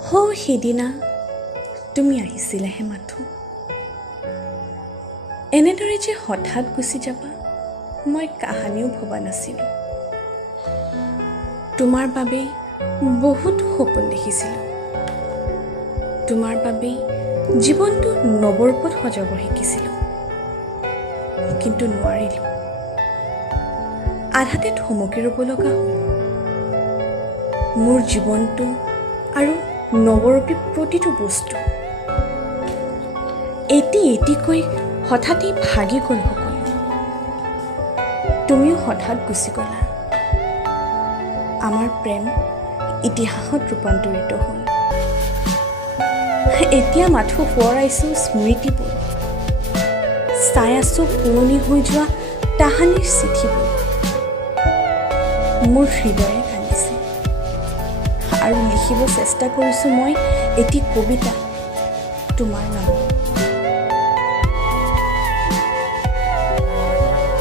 সেইদিনা তুমি আহিছিলাহে মাথো। এনেদৰে যে হঠাৎ গুচি যাবা মই কাহানিও ভবা নাছিলোঁ। তোমাৰ বাবেই বহুত সপোন দেখিছিলোঁ। তোমাৰ বাবেই জীৱনটো নৱৰূপত সজাব শিকিছিলোঁ, কিন্তু নোৱাৰিলোঁ। আধাতে থমকি ৰ'ব লগা হ'ল। মোৰ জীৱনটো আৰু নৱৰূপী প্ৰতিটো বস্তু এটিকৈ হঠাতেই ভাগি গ'ল সকলো। তুমিও হঠাৎ গুচি গ'লা। আমাৰ প্ৰেম ইতিহাসত ৰূপান্তৰিত হ'ল। এতিয়া মাথো সোঁৱৰাইছোঁ স্মৃতিবোৰ, চাই আছোঁ পুৰণি হৈ যোৱা তাহানিৰ চিঠিবোৰ। মোৰ হৃদয়ে কান্দিছে আৰু লিখিব চেষ্টা কৰিছোঁ মই এটি কবিতা তোমাৰ নামত।